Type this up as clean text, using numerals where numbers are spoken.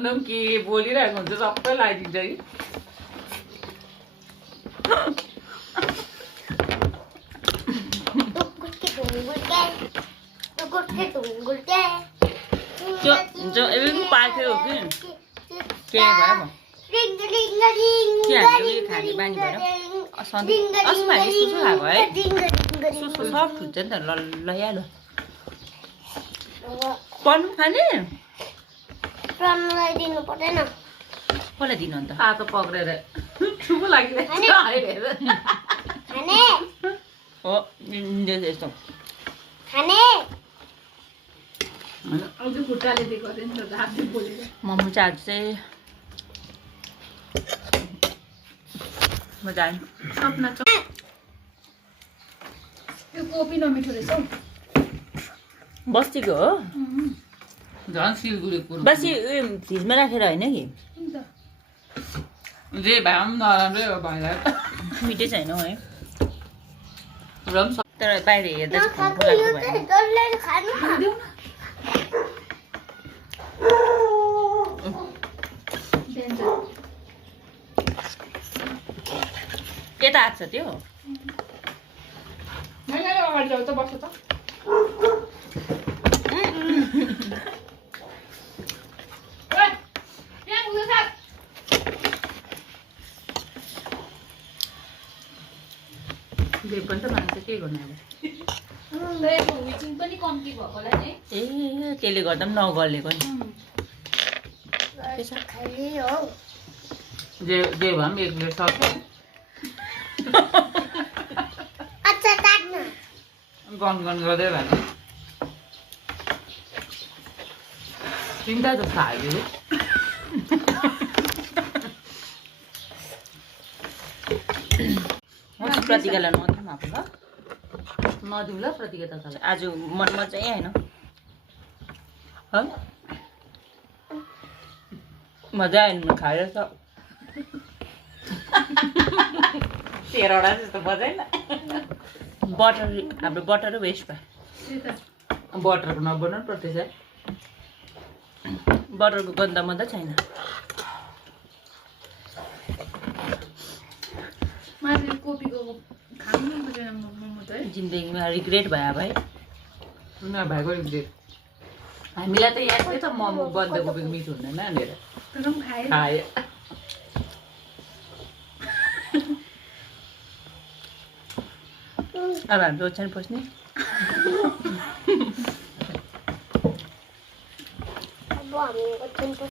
भन्नु के बोलिरहेको हुन्छ सबै लगाइदिन्छ कि जो एबी पार्थ्यो कि के भयो के हामीले खाने बानी भएर अस्ति मैले सुसु खाएको है सुसु सफ्ट हुन्छ नि त ल या ल पन्नु खाने प्रमलाई दिनु पर्दैन कसलाई दिनु अन्त तातो पक्रेर ठुलो लागिरहेको छ खाने हो यस्तो खाने अझै खुट्टाले दिएको अरे नि त हातले बोलेर मोमो चाहिँ आज चाहिँ मजा आयो सपना छ यो कोपी नमिठो रहेछ हौ बस्तीको हो झन् सिलगढीको बसी उयो फ्रिजमा राखेर होइन कि जे भए पनि नराम्रै हो भाइलाई मिठै छैन है र पनि तर बाहिर हेर्दा चाहिँ खानु लाग्दो भएन डल्लै खानु देऊ न डेन्जर यता आएको छ त्यो मैले अगाडि जाऊ त बस्छ त जे पनि त मान्छ के गर्नु अब मिटिङ पनि कम्ती भएकोलाई चाहिँ ए त्यसले गर्दा पनि नगलेको नि खाली हो जे भए पनि एक प्लेट सक्छ अच्छा काट्नु गन गर्दै भए पनि चिन्ता त खायो प्रतिकालाई नदिउँ अब ल नदिउँ ल प्रतिका तपाईँलाई आज मनमा चाहिँ होइन मजा आयो नि खाएर त 13वटा जस्तो बजाएन बटर हाम्रो बटर वेस्ट भयो बटरको नबनाउनु पर्छ बटरको गन्ध मात्रै छैन माथि कोपीको खानु मन पर्दैन मोमो त है जिन्दगीमा रिग्रेट भयो भाइ उनीहरू भाइको ग्रेट हामीलाई त याद छ मोमो बन्दाकोपीको मिठो हुँदैन भनेर तर पनि खाएँ खायो अब हाम्रो ओछ्यान पस्ने अब हामी